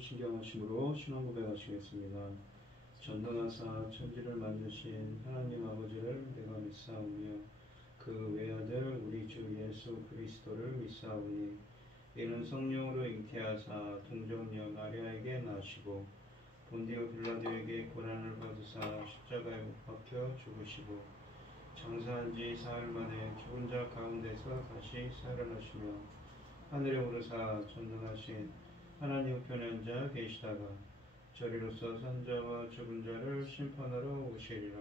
신경하심으로 신앙 고백하시겠습니다. 전능하사 천지를 만드신 하나님 아버지를 내가 믿사오며 그 외아들 우리 주 예수 그리스도를 믿사오니 이는 성령으로 잉태하사 동정녀 마리아에게 나시고 본디오 빌라도에게 고난을 받으사 십자가에 못 박혀 죽으시고 장사한 지 사흘 만에 죽은 자 가운데서 다시 살아나시며 하늘에 오르사 전능하신 하나님 우편에 앉아 계시다가 저리로서 산자와 죽은 자를 심판하러 오시리라.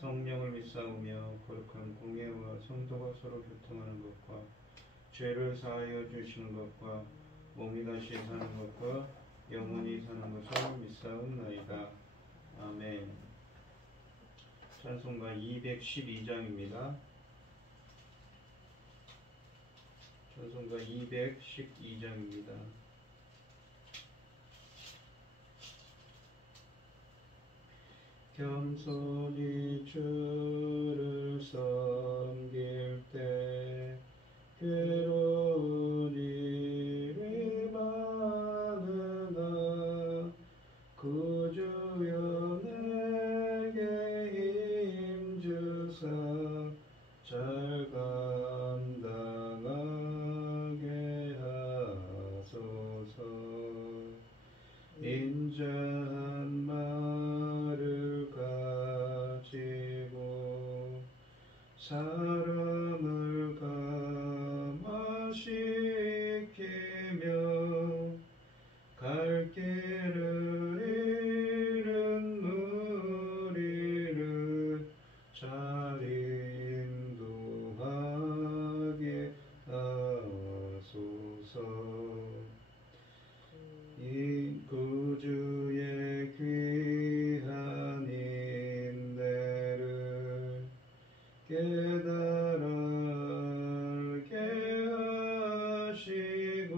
성령을 믿사오며 거룩한 공예와 성도가 서로 교통하는 것과 죄를 사하여 주시는 것과 몸이 다시 사는 것과 영원히 사는 것을 믿사옵나이다. 아멘. 찬송가 212장입니다. 찬송가 212장입니다. 겸손히 주를 섬길 때 괴로운 일이 많으나 구주여 내게 힘주사 잘 감당하게 하소서. 인자한 말을 가지고 사람을 감화시키며 갈 길을 잃은 무리를 잘 인도하게 하소서. 이 구주의 귀한 인내를 깨달아 알게 하시고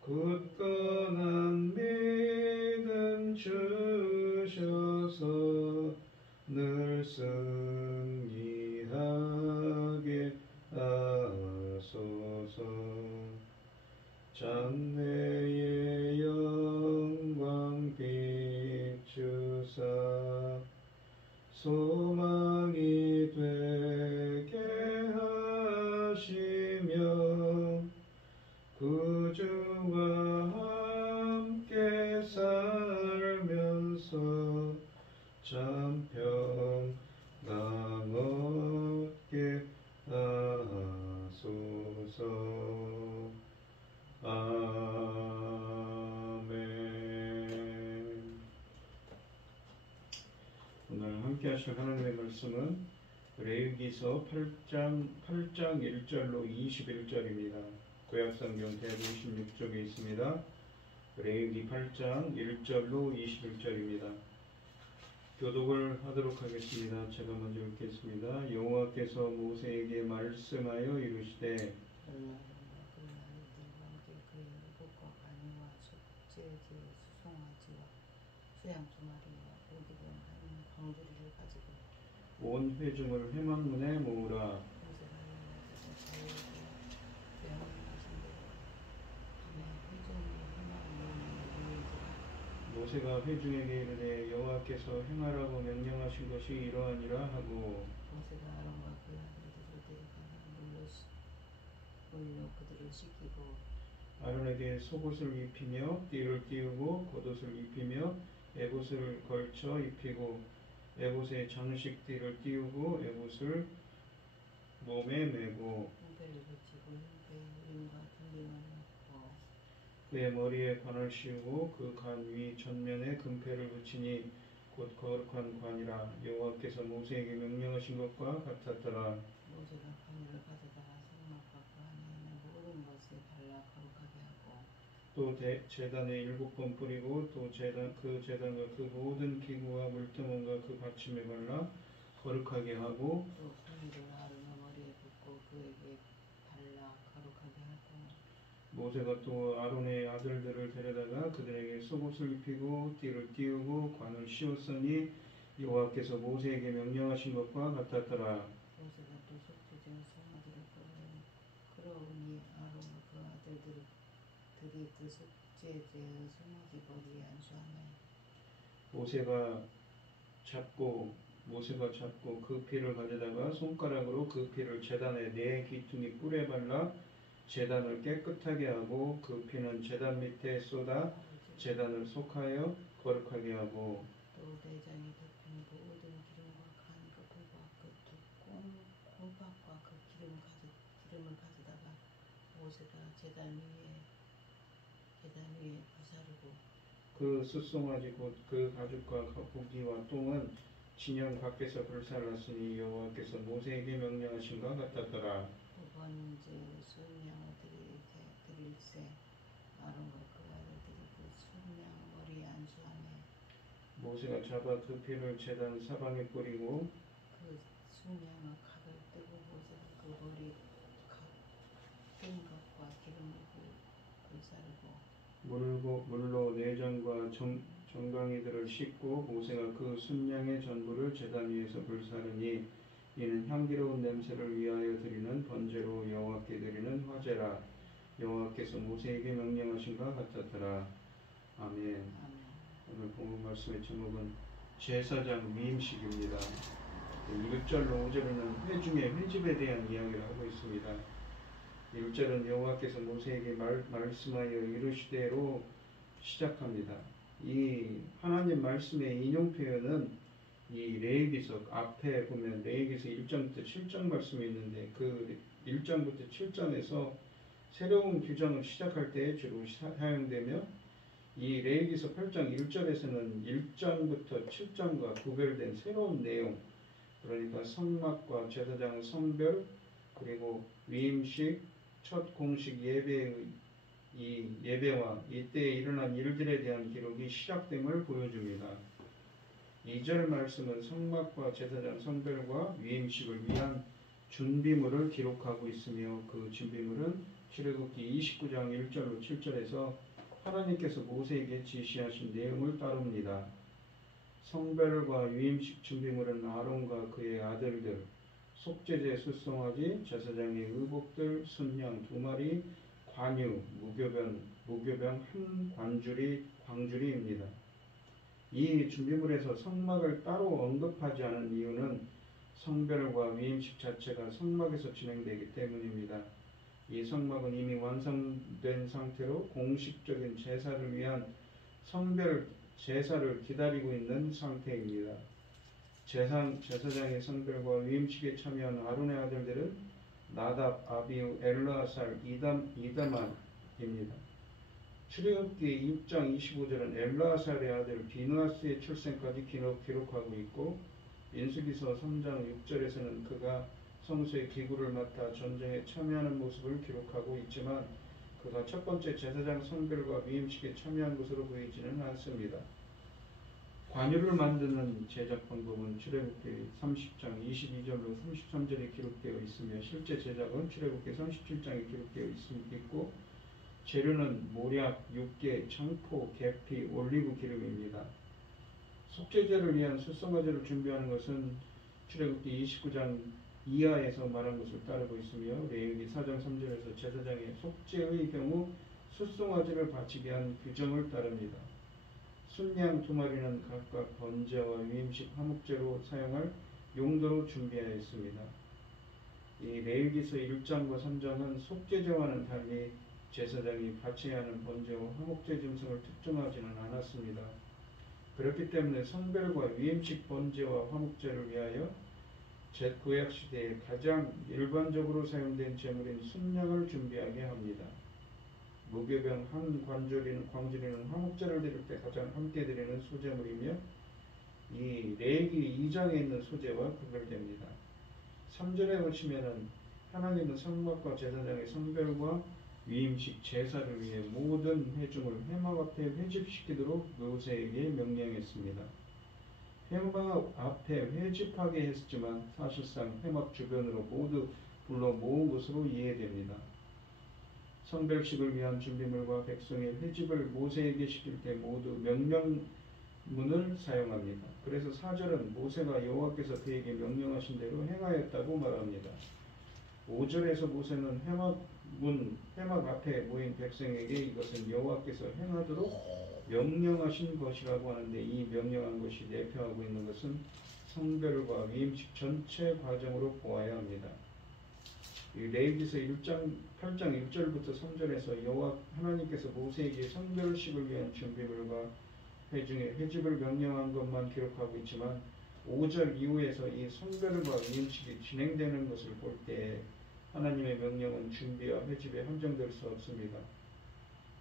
굳건한 믿음 주셔서 늘 승리하게 하소서. 장래의 영광 비추사 소망이 되게 하시며 구주와 함께 살면서 참 평강 얻게 하소서. 아멘. 오늘 함께 하실 하나님의 말씀은 레위기서 8장 1절로 21절입니다. 구약성경 대56쪽에 있습니다. 레위기 8장 1절로 21절입니다. 교독을 하도록 하겠습니다. 제가 먼저 읽겠습니다. 여호와께서 모세에게 말씀하여 이르시되 온 회중을 회막문에 모으라. 모세가 회중에게 이르되 여호와께서 행하라고 명령하신 것이 이러하니라 하고 모세가 아론과 그 아들들을 데려가서 그들을 씻기고 아론에게 속옷을 입히며 띠를 띄우고 겉옷을 입히며 에봇을 걸쳐 입히고 에봇에 장식띠를 띄우고 에봇을 몸에 메고 흉패를 붙이고 흉패에 은과 금링을 넣고 그의 머리에 관을 씌우고 그 관 위 전면에 금패를 붙이니 곧 거룩한 관이라. 여호와께서 모세에게 명령하신 것과 같았더라. 모세가 관을 가져다가 성막과 그 안에 있는 모든 것을 발라 거룩하게 하고 또 제단에 7번 뿌리고 또 제단과 그 모든 기구와 물두멍과 그 받침에 발라 거룩하게 하고 또 손을 아론의 머리에 붓고 그에게 발라 거룩하게 하고 모세가 또 아론의 아들들을 데려다가 그들에게 속옷을 입히고 띠를 띄우고 관을 씌웠으니 여호와께서 모세에게 명령하신 것과 같았더라. 모세가 또 속죄제와 성화들을 끌어오니 아론과 그 아들들이 그 속죄제 송아지 머리에 안수하며 모세가 잡고 그 피를 가져다가 손가락으로 그 피를 제단의 네 귀퉁이 뿔에 발라 제단을 깨끗하게 하고 그 피는 제단 밑에 쏟아 제단을 속하여 거룩하게 하고 또 내장이 덮인 모든 기름과 간 끝과 그 두 콩팥과 그 기름을 가져다가 모세가 제단 위에 부사르고 그 숫송아지 곧 그 가죽과 고기와 똥은 진영 밖에서 불살랐으니 여호와께서 모세에게 명령하신 것 같았더라. 두 번째 순양을 드릴세 아론과 그 아들들이 그 순양 머리에 안수하며 모세가 잡아 그 피를 제단 사방에 뿌리고 그 순양의 각을 떼고 모세가 그 머리 뜬 것과 기름을 불사르고 물로 내장과 정강이들을 씻고 모세가 그 순양의 전부를 제단 위에서 불사르니 이는 향기로운 냄새를 위하여 드리는 번제로 여호와께 드리는 화제라. 여호와께서 모세에게 명령하신 것 같았더라. 아멘. 오늘 본문 말씀의 제목은 제사장 위임식입니다. 1절로 5절에는 회중의 회집에 대한 이야기를 하고 있습니다. 1절은 여호와께서 모세에게 말씀하여 이르시되로 시작합니다. 이 하나님 말씀의 인용 표현은 이 레위기서 앞에 보면 레위기서 1장부터 7장 말씀이 있는데 그 1장부터 7장에서 새로운 규정을 시작할 때 주로 사용되며 이 레위기서 8장 1절에서는 1장부터 7장과 구별된 새로운 내용, 그러니까 성막과 제사장 성별 그리고 위임식, 첫 공식 예배와 이때 일어난 일들에 대한 기록이 시작됨을 보여줍니다. 2절 말씀은 성막과 제사장 성별과 위임식을 위한 준비물을 기록하고 있으며 그 준비물은 출애굽기 29장 1절로 7절에서 하나님께서 모세에게 지시하신 내용을 따릅니다. 성별과 위임식 준비물은 아론과 그의 아들들, 속죄제 숫송아지, 제사장의 의복들, 순양 2마리, 관유, 무교병 한 광주리입니다. 이 준비물에서 성막을 따로 언급하지 않은 이유는 성별과 위임식 자체가 성막에서 진행되기 때문입니다. 이 성막은 이미 완성된 상태로 공식적인 제사를 위한 성별 제사를 기다리고 있는 상태입니다. 제사장의 성별과 위임식에 참여한 아론의 아들들은 나답, 아비후, 엘르아살, 이다만입니다. 출애굽기 6장 25절은 엘르아살의 아들 비느하스의 출생까지 기록하고 있고 민수기서 3장 6절에서는 그가 성소의 기구를 맡아 전쟁에 참여하는 모습을 기록하고 있지만 그가 첫 번째 제사장 성별과 위임식에 참여한 것으로 보이지는 않습니다. 관유를 만드는 제작 방법은 출애굽기 30장 22절로 33절에 기록되어 있으며 실제 제작은 출애굽기 37장에 기록되어 있고 재료는 모략, 육개, 청포, 계피, 올리브 기름입니다. 속죄제를 위한 숫송아지를 준비하는 것은 출애굽기 29장 이하에서 말한 것을 따르고 있으며 레위기 4장 3절에서 제사장의 속죄의 경우 숫송아지를 바치게 한 규정을 따릅니다. 순양 2마리는 각각 번제와 위임식 화목제로 사용할 용도로 준비하였습니다. 이 레위기서 1장과 3장은 속죄제와는 달리 제사장이 바쳐야 하는 번제와 화목제 짐승을 특정하지는 않았습니다. 그렇기 때문에 성별과 위임식 번제와 화목제를 위하여 구약시대에 가장 일반적으로 사용된 제물인 순양을 준비하게 합니다. 무교병 한 광주리는 화목제를 드릴 때 가장 함께 드리는 소제물이며 이 레위기 2장에 있는 소제와 구별됩니다. 3절에 보시면은 하나님은 성막과 제사장의 성별과 위임식 제사를 위해 모든 회중을 회막 앞에 회집시키도록 모세에게 명령했습니다. 회막 앞에 회집하게 했지만 사실상 회막 주변으로 모두 불러 모은 것으로 이해됩니다. 성별식을 위한 준비물과 백성의 회집을 모세에게 시킬 때 모두 명령문을 사용합니다. 그래서 4절은 모세가 여호와께서 그에게 명령하신 대로 행하였다고 말합니다. 5절에서 모세는 회막 문 회막 앞에 모인 백성에게 이것은 여호와께서 행하도록 명령하신 것이라고 하는데, 이 명령한 것이 내표하고 있는 것은 성별과 위임식 전체 과정으로 보아야 합니다. 이 레위기서 1장 8장 1절부터 3절에서 여호와 하나님께서 모세에게 성별식을 위한 준비물과 회집을 명령한 것만 기록하고 있지만, 5절 이후에서 이 성별과 위임식이 진행되는 것을 볼 때 하나님의 명령은 준비와 회집에 한정될 수 없습니다.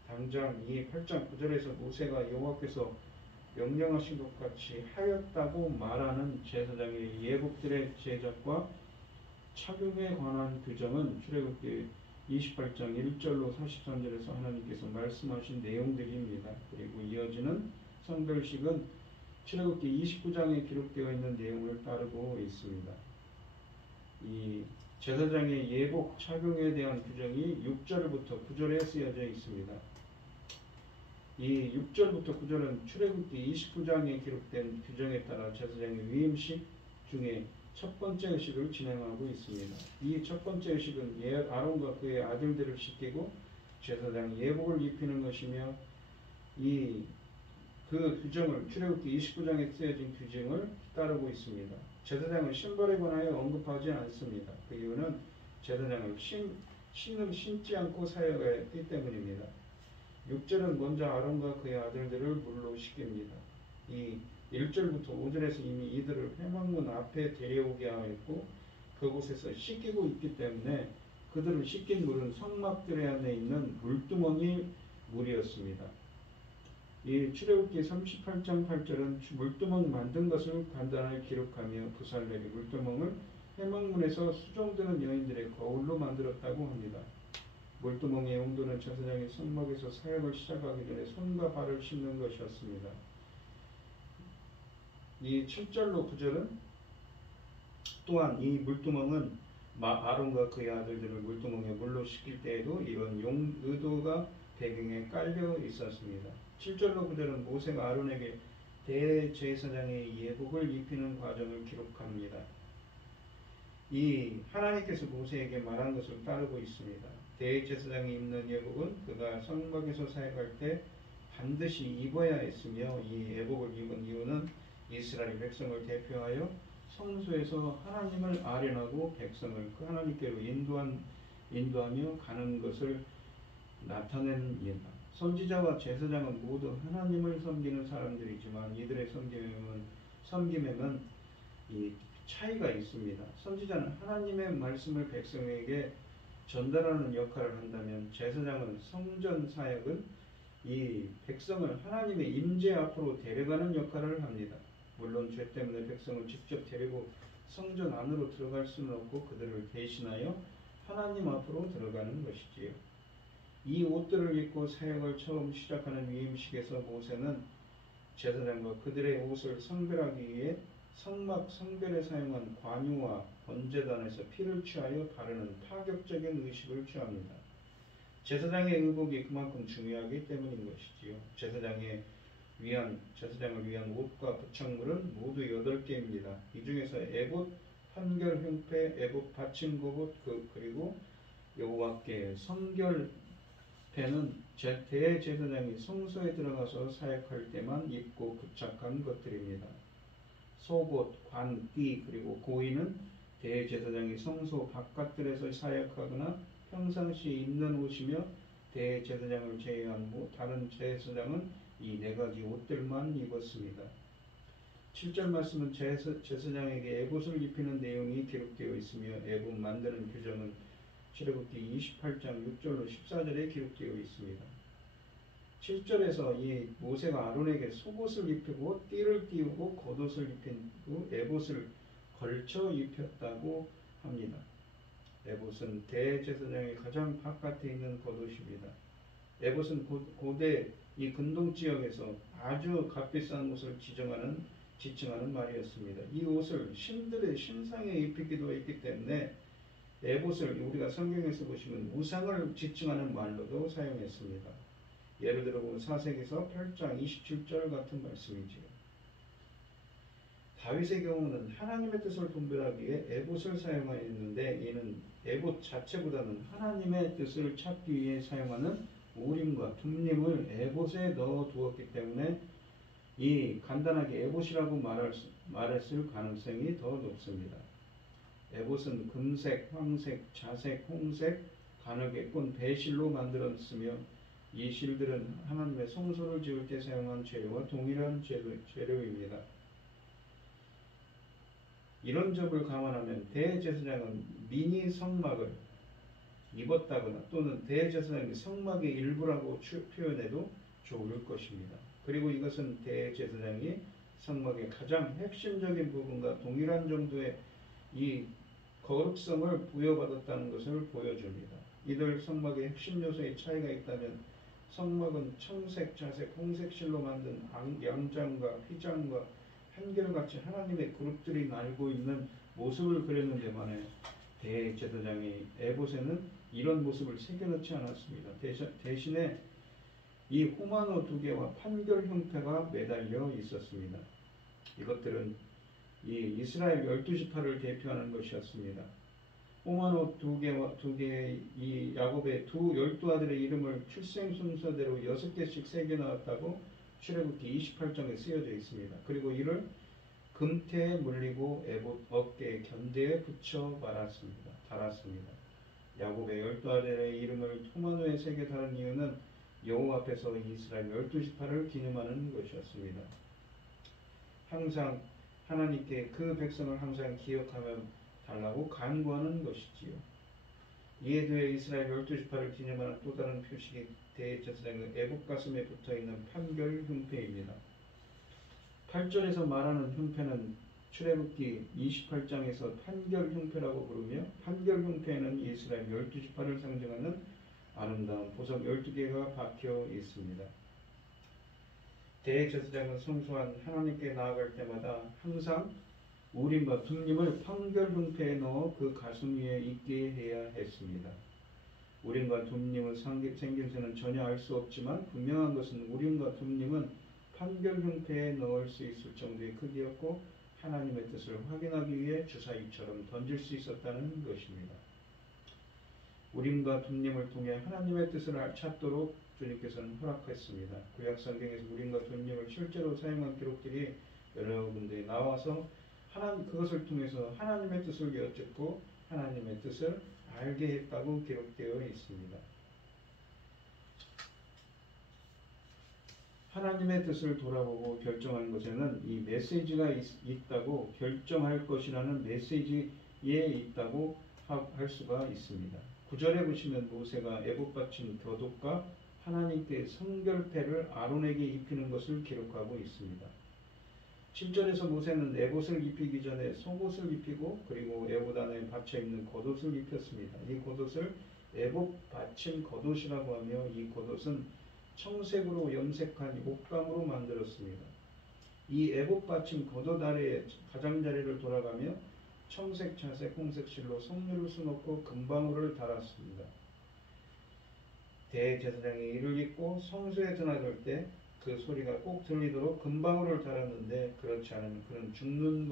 당장 이 8장 9절에서 모세가 여호와께서 명령하신 것 같이 하였다고 말하는 제사장의 예복들의 제작과 착용에 관한 규정은 출애굽기 28장 1절로 43절에서 하나님께서 말씀하신 내용들입니다. 그리고 이어지는 성별식은 출애굽기 29장에 기록되어 있는 내용을 따르고 있습니다. 이 제사장의 예복 착용에 대한 규정이 6절부터 9절에 쓰여져 있습니다. 이 6절부터 9절은 출애굽기 29장에 기록된 규정에 따라 제사장의 위임식 중에 첫 번째 의식을 진행하고 있습니다. 이 첫 번째 의식은 아론과 그의 아들들을 씻기고 제사장 예복을 입히는 것이며, 그 규정을 출애굽기 29장에 쓰여진 규정을 따르고 있습니다. 제사장은 신발에 관하여 언급하지 않습니다. 그 이유는 제사장을 신을 신지 않고 사역했기 때문입니다. 6절은 먼저 아론과 그의 아들들을 물로 씻깁니다. 이 1절부터 5절에서 이미 이들을 회막문 앞에 데려오게 하였고 그곳에서 씻기고 있기 때문에 그들을 씻긴 물은 성막들 안에 있는 물두멍이 물이었습니다. 이 출애굽기 38장 8절은 물두멍 만든 것을 간단하게 기록하며 부살레리 물두멍을 회막문에서 수종드는 여인들의 거울로 만들었다고 합니다. 물두멍의 용도는 제사장이 성막에서 사역을 시작하기 전에 손과 발을 씻는 것이었습니다. 이 7절로 9절은 또한 이 물두멍은 아론과 그의 아들들을 물두멍에 물로 씻길 때에도 이런 의도가 배경에 깔려 있었습니다. 7절로 9절은 모세가 아론에게 대제사장의 예복을 입히는 과정을 기록합니다. 이 하나님께서 모세에게 말한 것을 따르고 있습니다. 대제사장이 입는 예복은 그가 성막에서 사역할 때 반드시 입어야 했으며, 이 예복을 입은 이유는 이스라엘 백성을 대표하여 성소에서 하나님을 아련하고 백성을 그 하나님께로 인도하며 가는 것을 나타낸 예다. 선지자와 제사장은 모두 하나님을 섬기는 사람들이지만 이들의 섬김에는 이 차이가 있습니다. 선지자는 하나님의 말씀을 백성에게 전달하는 역할을 한다면, 제사장은 성전 사역은 이 백성을 하나님의 임재 앞으로 데려가는 역할을 합니다. 물론 죄 때문에 백성을 직접 데리고 성전 안으로 들어갈 수는 없고 그들을 대신하여 하나님 앞으로 들어가는 것이지요. 이 옷들을 입고 사역을 처음 시작하는 위임식에서 모세는 제사장과 그들의 옷을 성별하기 위해 성막 성별에 사용한 관유와 번제단에서 피를 취하여 바르는 파격적인 의식을 취합니다. 제사장의 의복이 그만큼 중요하기 때문인 것이지요. 제사장을 위한 옷과 부착물은 모두 8개입니다. 이 중에서 에봇, 판결 흉패, 에봇 받침고봇, 그리고 여호와께 성결패는 대제사장이 성소에 들어가서 사역할 때만 입고 부착한 것들입니다. 속옷, 관, 띠, 그리고 고이는 대제사장이 성소 바깥들에서 사역하거나 평상시에 입는 옷이며, 대제사장을 제외한 다른 제사장은 이 4가지 옷들만 입었습니다. 7절 말씀은 제사장에게 에봇을 입히는 내용이 기록되어 있으며, 에봇 만드는 규정은 출애굽기 28장 6절로 14절에 기록되어 있습니다. 7절에서 이 모세가 아론에게 속옷을 입히고 띠를 띄우고 겉옷을 입히고 에봇을 걸쳐 입혔다고 합니다. 에봇은 대제사장의 가장 바깥에 있는 겉옷입니다. 에봇은 고대 이 근동 지역에서 아주 값비싼 옷을 지칭하는 말이었습니다. 이 옷을 신들의 신상에 입히기도 했기 때문에 에봇을 우리가 성경에서 보시면 우상을 지칭하는 말로도 사용했습니다. 예를 들어 보면 사세기서 8장 27절 같은 말씀이지요. 다윗의 경우는 하나님의 뜻을 분별하기 위해 에봇을 사용하였는데 이는 에봇 자체보다는 하나님의 뜻을 찾기 위해 사용하는 우림과 둠림을 에봇에 넣어 두었기 때문에 이 간단하게 에봇이라고 말했을 가능성이 더 높습니다. 에봇은 금색, 황색, 자색, 홍색, 가늘게 꼰 배실로 만들었으며 이 실들은 하나님의 성소를 지을 때 사용한 재료와 동일한 재료입니다. 이런 점을 감안하면 대제사장은 미니 성막을 입었다거나 또는 대제사장이 성막의 일부라고 표현해도 좋을 것입니다. 그리고 이것은 대제사장이 성막의 가장 핵심적인 부분과 동일한 정도의 이 거룩성을 부여받았다는 것을 보여줍니다. 이들 성막의 핵심 요소의 차이가 있다면 성막은 청색, 자색, 홍색 실로 만든 양장과 휘장과 한결같이 하나님의 그룹들이 날고 있는 모습을 그렸는데 반해 대제사장의 에봇에는 이런 모습을 새겨넣지 않았습니다. 대신에 이 호마노 2개와 판결 형태가 매달려 있었습니다. 이것들은 이 이스라엘 12지파를 대표하는 것이었습니다. 호마노 2개의 이 야곱의 12아들의 이름을 출생 순서대로 6개씩 새겨넣었다고 출애굽기 28장에 쓰여져 있습니다. 그리고 이를 금태에 물리고 에봇 어깨 견대에 붙여 달았습니다. 야곱의 12아들의 이름을 호마노에 새겨 달은 이유는 여호와 앞에서 이스라엘 12지파를 기념하는 것이었습니다. 항상 하나님께 그 백성을 항상 기억하며 달라고 간구하는 것이지요. 이에 더해 이스라엘 12지파를 기념하는 또 다른 표식이 대제사장의 에봇 가슴에 붙어있는 판결 흉패입니다. 8절에서 말하는 흉패는 출애굽기 28장에서 판결 흉패라고 부르며 판결 흉패에는 이스라엘 12지파를 상징하는 아름다운 보석 12개가 박혀 있습니다. 대제사장은 성소한 하나님께 나아갈 때마다 항상 우림과 둠림을 판결 흉패에 넣어 그 가슴 위에 있게 해야 했습니다. 우림과 둠림의 생김새는 전혀 알 수 없지만 분명한 것은 우림과 둠림은 판결 흉패에 넣을 수 있을 정도의 크기였고 하나님의 뜻을 확인하기 위해 주사위처럼 던질 수 있었다는 것입니다. 우림과 둠림을 통해 하나님의 뜻을 찾도록 주님께서는 허락했습니다. 구약 성경에서 우림과 둠림을 실제로 사용한 기록들이 여러 군데 나와서 그것을 통해서 하나님의 뜻을 여쭙고 하나님의 뜻을 알게 했다고 기록되어 있습니다. 하나님의 뜻을 돌아보고 결정하는 것에는 이 메시지가 있다고 결정할 것이라는 메시지에 있다고 할 수가 있습니다. 9절에 보시면 모세가 에봇 받침 교독과 하나님께 성결패를 아론에게 입히는 것을 기록하고 있습니다. 7절에서 모세는 에봇을 입히기 전에 속옷을 입히고 그리고 에봇 안에 받쳐 입는 겉옷을 입혔습니다. 이 겉옷을 에봇 받침 겉옷이라고 하며 이 겉옷은 청색으로 염색한 옷감으로 만들었습니다. 이 에봇 받침 겉옷 아래에 가장자리를 돌아가며 청색, 자색, 홍색 실로 석류를 수놓고 금방울을 달았습니다. 대제사장이 이를 입고 성소에 드나들 때 그 소리가 꼭 들리도록 금방울을 달았는데 그렇지 않으면 그는 죽은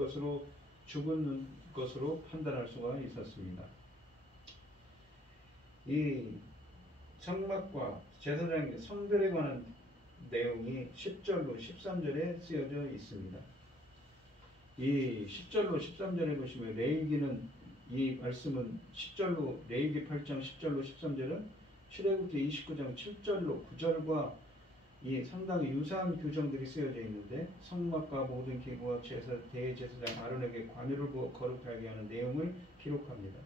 것으로 판단할 수가 있었습니다. 이 성막과 제사장의 성별에 관한 내용이 10절로 13절에 쓰여져 있습니다. 이 10절로 13절에 보시면 레위기는 이 말씀은 10절로 레위기 8장 10절로 13절은 출애굽기 29장 7절로 9절과 이 상당히 유사한 규정들이 쓰여져 있는데 성막과 모든 기구와 대제사장 아론에게 관유를 부어 거룩하게 하는 내용을 기록합니다.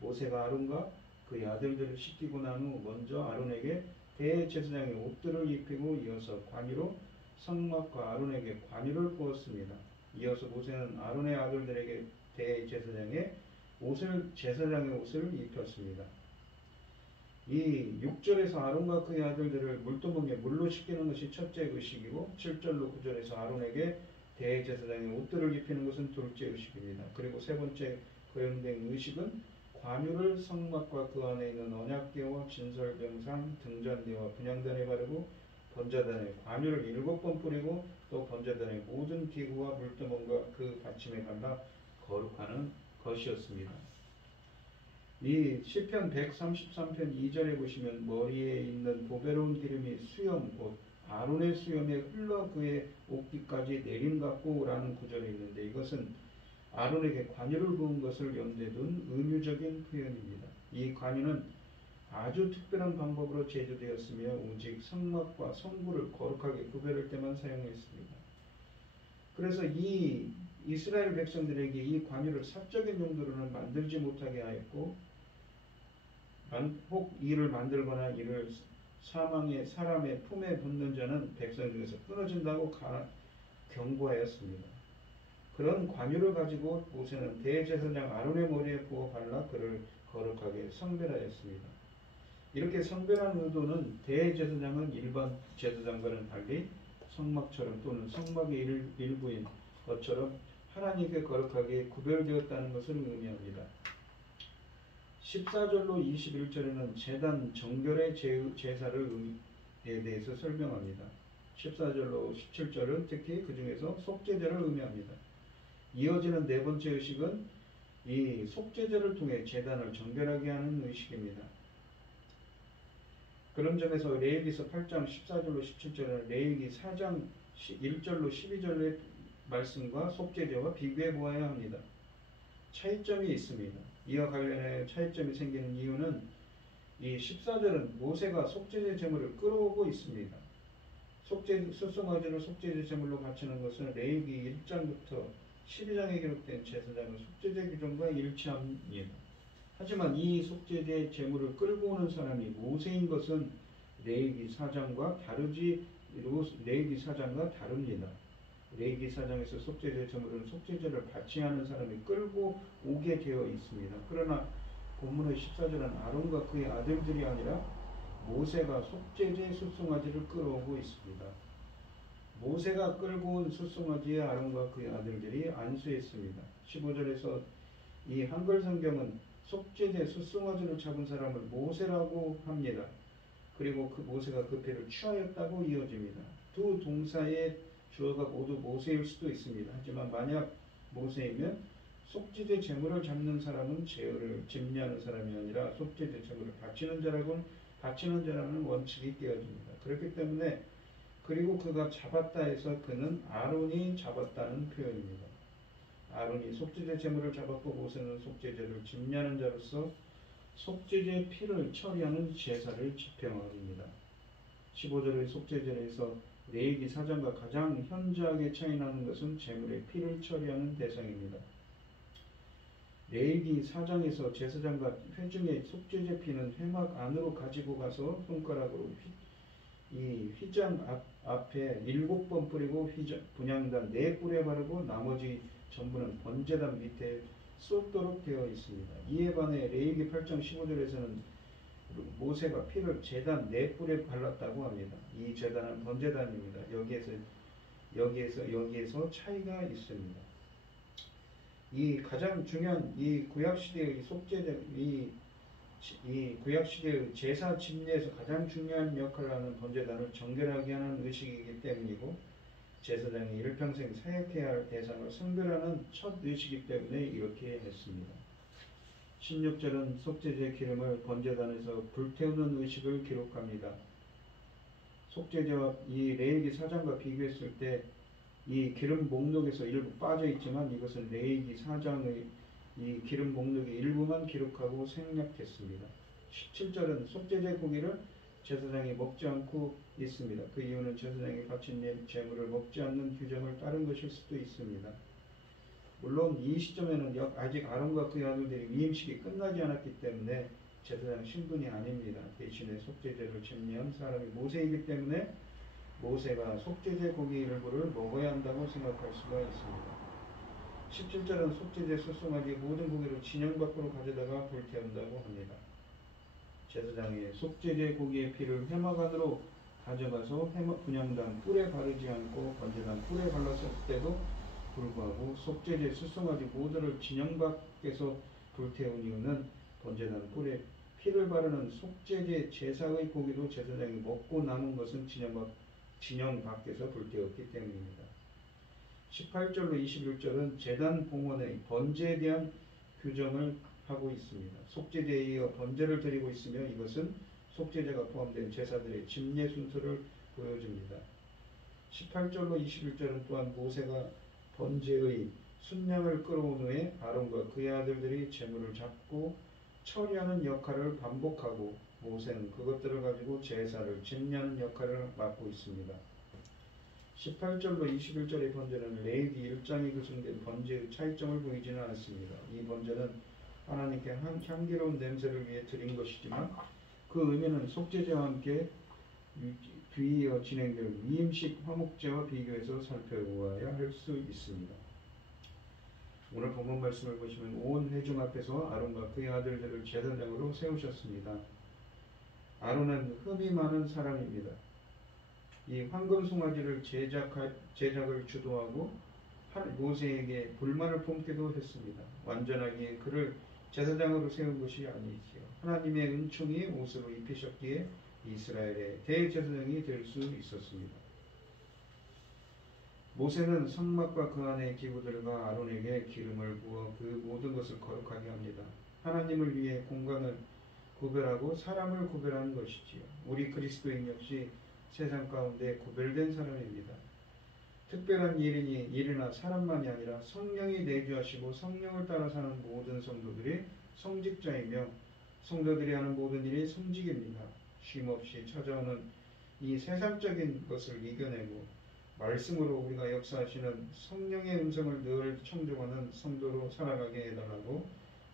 모세가 아론과 그의 아들들을 씻기고 난 후 먼저 아론에게 대제사장의 옷들을 입히고 이어서 관유로 성막과 아론에게 관유를 부었습니다. 이어서 모세는 아론의 아들들에게 대제사장의 제사장의 옷을 입혔습니다. 이 6절에서 아론과 그의 아들들을 물두멍에 물로 씻기는 것이 첫째 의식이고 7절로 9절에서 아론에게 대제사장의 옷들을 입히는 것은 둘째 의식입니다. 그리고 세 번째 거행된 의식은 관유를 성막과 그 안에 있는 언약궤와 진설병상 등잔대와 분향단에 바르고 번제단에 관유를 7번 뿌리고 또 번제단의 모든 기구와 물두멍과 그 받침에 발라 거룩하는 것이었습니다. 이 시편 133편 2절에 보시면 머리에 있는 보배로운 기름이 수염 곧 아론의 수염에 흘러 그의 옷깃까지 내림 같고라는 구절이 있는데 이것은 아론에게 관유를 부은 것을 염두에 둔 은유적인 표현입니다. 이 관유는 아주 특별한 방법으로 제조되었으며 오직 성막과 성구를 거룩하게 구별할 때만 사용했습니다. 그래서 이 이스라엘 백성들에게 이 관유를 사적인 용도로는 만들지 못하게 하였고 혹 이를 만들거나 이를 사람의 품에 붓는 자는 백성 중에서 끊어진다고 경고하였습니다. 그런 관유를 가지고 모세는 대제사장 아론의 머리에 부어 발라 그를 거룩하게 성별하였습니다. 이렇게 성별한 의도는 대제사장은 일반 제사장과는 달리 성막처럼 또는 성막의 일부인 것처럼 하나님께 거룩하게 구별되었다는 것을 의미합니다. 14절로 21절에는 제단 정결의 제사를 대해서 설명합니다. 14절로 17절은 특히 그 중에서 속죄제를 의미합니다. 이어지는 네 번째 의식은 이 속죄제를 통해 제단을 정결하게 하는 의식입니다. 그런 점에서 레위기서 8장 14절로 17절은 레위기 4장 1절로 12절의 말씀과 속죄제와 비교해 보아야 합니다. 차이점이 있습니다. 이와 관련해 차이점이 생기는 이유는 이 14절은 모세가 속죄제 제물을 끌어오고 있습니다. 수송아지를 속죄제 제물로 바치는 것은 레위기 1장부터 12장에 기록된 제사장의 속죄제 규정과 일치합니다. 하지만 이 속죄제 제물을 끌고 오는 사람이 모세인 것은 레위기 4장과 다릅니다. 레위기 4장에서 속죄제 제물은 속죄제를 바치야 하는 사람이 끌고 오게 되어 있습니다. 그러나 본문의 14절은 아론과 그의 아들들이 아니라 모세가 속죄제 숫송아지를 끌어오고 있습니다. 모세가 끌고 온 숫송아지에 아론과 그의 아들들이 안수했습니다. 15절에서 이 한글 성경은 속죄제 숫송아지를 잡은 사람을 모세라고 합니다. 그리고 그 모세가 그 배를 취하였다고 이어집니다. 두 동사의 주어가 모두 모세일 수도 있습니다. 하지만 만약 모세이면 속죄제 제물을 잡는 사람은 제어를 집례하는 사람이 아니라 속죄제 제물을 바치는 자라는 원칙이 깨어집니다. 그렇기 때문에 그리고 그가 잡았다 해서 그는 아론이 잡았다는 표현입니다. 아론이 속죄제 제물을 잡았고 모세는 속죄제를 집례하는 자로서 속죄제 피를 처리하는 제사를 집행합니다. 15절의 속죄제에서 레위기 4장과 가장 현저하게 차이나는 것은 제물의 피를 처리하는 대상입니다. 레위기 4장에서 제사장과 회중의 속죄제 피는 회막 안으로 가지고 가서 손가락으로 이 휘장 앞에 7번 뿌리고 분향단 4뿔에 바르고 나머지 전부는 번제단 밑에 쏟도록 되어 있습니다. 이에 반해 레위기 8장 15절에서는 모세가 피를 제단 4뿔에 발랐다고 합니다. 이 제단은 번제단입니다. 여기에서 차이가 있습니다. 이 가장 중요한 이 구약시대의 속죄제 이 구약시대의 제사 집례에서 가장 중요한 역할을 하는 번제단을 정결하게 하는 의식이기 때문이고 제사장이 일평생 사역해야 할 대상을 선별하는 첫 의식이기 때문에 이렇게 했습니다. 16절은 속죄제 기름을 번제단에서 불태우는 의식을 기록합니다. 속죄제와 이 레위기 4장과 비교했을 때 이 기름 목록에서 일부 빠져 있지만 이것은 레위기 4장의 이 기름 목록의 일부만 기록하고 생략했습니다. 17절은 속죄제 고기를 제사장이 먹지 않고 있습니다. 그 이유는 제사장이 바친 제물을 먹지 않는 규정을 따른 것일 수도 있습니다. 물론 이 시점에는 아직 아론과 그의 아들들이 위임식이 끝나지 않았기 때문에 제사장 신분이 아닙니다. 대신에 속죄제를 집례한 사람이 모세이기 때문에 모세가 속죄제 고기 일부를 먹어야 한다고 생각할 수가 있습니다. 17절은 속죄제 숫송아지의 모든 고기를 진영 밖으로 가져다가 불태운다고 합니다. 제사장이 속죄제 고기의 피를 회막 안으로 가져가서 분향단 뿔에 바르지 않고 번제단 뿔에 발랐을 때도 불구하고 속죄제 숫송아지 모두를 진영 밖에서 불태운 이유는 번제단 뿔에 피를 바르는 속죄제 제사의 고기도 제사장이 먹고 남은 것은 진영 밖 진영 밖에서 불태웠기 때문입니다. 18절로 21절은 제단 봉헌의 번제에 대한 규정을 하고 있습니다. 속죄제에 이어 번제를 드리고 있으며 이것은 속죄제가 포함된 제사들의 집례 순서를 보여줍니다. 18절로 21절은 또한 모세가 번제의 순양을 끌어온 후에 아론과 그의 아들들이 제물을 잡고 처리하는 역할을 반복하고 모세는 그것들을 가지고 제사를 집례하는 역할을 맡고 있습니다. 18절로 21절의 번제는 레위기 1장에 구성된 번제의 차이점을 보이지는 않습니다. 이 번제는 하나님께 향기로운 냄새를 위해 드린 것이지만 그 의미는 속죄제와 함께 뒤이어 진행될 위임식 화목제와 비교해서 살펴보아야 할 수 있습니다. 오늘 본문 말씀을 보시면 온 회중 앞에서 아론과 그의 아들들을 제사장으로 세우셨습니다. 아론은 흠이 많은 사람입니다. 이 황금 송아지를 제작을 주도하고 모세에게 불만을 품기도 했습니다. 완전하게 그를 제사장으로 세운 것이 아니지요. 하나님의 은총이 옷으로 입히셨기에 이스라엘의 대제사장이 될 수 있었습니다. 모세는 성막과 그 안의 기구들과 아론에게 기름을 부어 그 모든 것을 거룩하게 합니다. 하나님을 위해 공간을 구별하고 사람을 구별하는 것이지요. 우리 그리스도인 역시 세상 가운데 구별된 사람입니다. 특별한 일이나 사람만이 아니라 성령이 내주하시고 성령을 따라 사는 모든 성도들이 성직자이며 성도들이 하는 모든 일이 성직입니다. 쉼없이 찾아오는 이 세상적인 것을 이겨내고 말씀으로 우리가 역사하시는 성령의 음성을 늘 청종하는 성도로 살아가게 해달라고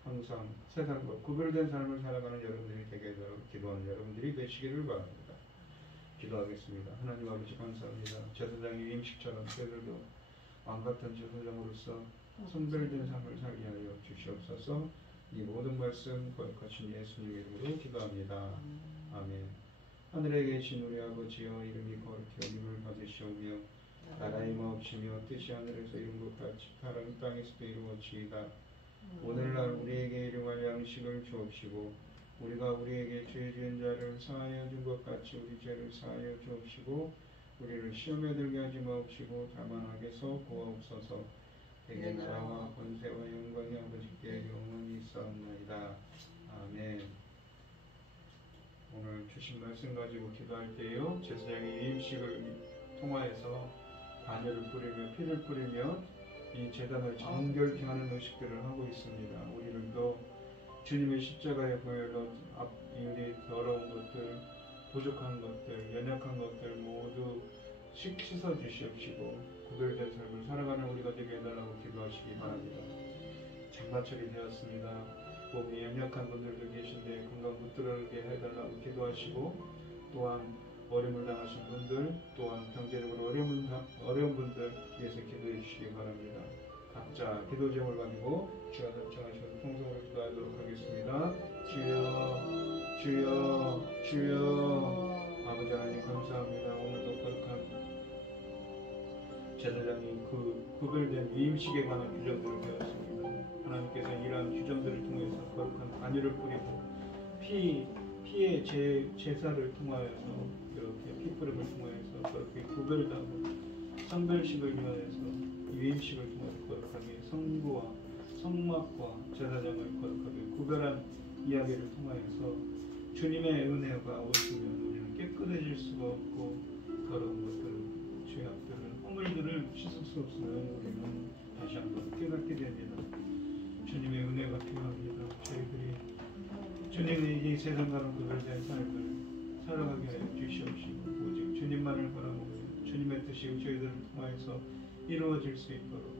항상 세상과 구별된 삶을 살아가는 여러분들이 되게 해달라고 기도하는 여러분들이 되시기를 바랍니다. 기도하겠습니다. 하나님 아버지 감사합니다. 제사장의 위임식처럼 저희들도 왕같은 제사장으로서 선별된 삶을 살게 하여 주시옵소서. 이 모든 말씀 거룩하신 예수님의 이름으로 기도합니다. 아멘. 하늘에 계신 우리 아버지여 이름이 거룩히 여김을 받으시오며 나라의 마옵시며 뜻이 하늘에서 이룬 것 같이 땅에서도 이루어지이다. 오늘날 우리에게 일용할 양식을 주옵시고 우리가 우리에게 죄 지은 자를 사하여 준 것 같이 우리 죄를 사하여 주옵시고 우리를 시험에 들게 하지 마옵시고 다만 악에서 구하옵소서. 대개 나라와 권세와 영광이 아버지께 영원히 있사옵나이다. 아멘. 오늘 주신 말씀 가지고 기도할 때요 제사장의 위임식을 통하여서 단열을 뿌리며 피를 뿌리며 이 제단을 정결케 하는 의식들을 하고 있습니다. 우리들도 주님의 십자가의 보혈로 우리 더러운 것들, 부족한 것들, 연약한 것들 모두 씻어 주시옵시고 구별된 삶을 살아가는 우리가 되게 해달라고 기도하시기 바랍니다. 장마철이 되었습니다. 몸이 연약한 분들도 계신데 건강 붙들게 해달라고 기도하시고 또한 어려움을 당하신 분들 또한 경제적으로 어려운 분들 위해서 기도해 주시기 바랍니다. 각자 기도 제목을 가지고 주가 선정하시는 통성으로 기도하도록 하겠습니다. 주여 주여 주여 아버지 하나님 감사합니다. 오늘도 거룩한 제사장이 그 구별된 위임식에 관한 규정들을 배웠습니다. 하나님께서 이러한 규정들을 통해서 거룩한 단위를 뿌리고 피의 제사를 통하여서 이렇게 피뿌림을 통하여서 거룩하게 구별을 하고 성별식을 위하여서 위임식을 통해서 거룩하게 성부와 성막과 제사장을 거룩하게 구별한 이야기를 통하여서 주님의 은혜가 오시면 우리는 깨끗해질 수가 없고 더러운 것들은 죄악들은 허물들을 씻을 수 없으면 우리는 다시 한번 깨닫게 됩니다. 주님의 은혜가 필요합니다. 저희들이 주님의 이 세상 가는 구별된 삶을 살아가게 하여 주시옵시고 오직 주님만을 바라보며 주님의 뜻이 저희들을 통하여서 이루어질 수 있도록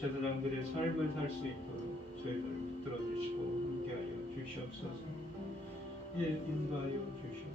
제사장들의 삶을 살 수 있도록 저희들을 붙들어 주시고 함께하여 주시옵소서. 인도하여 주시옵소서.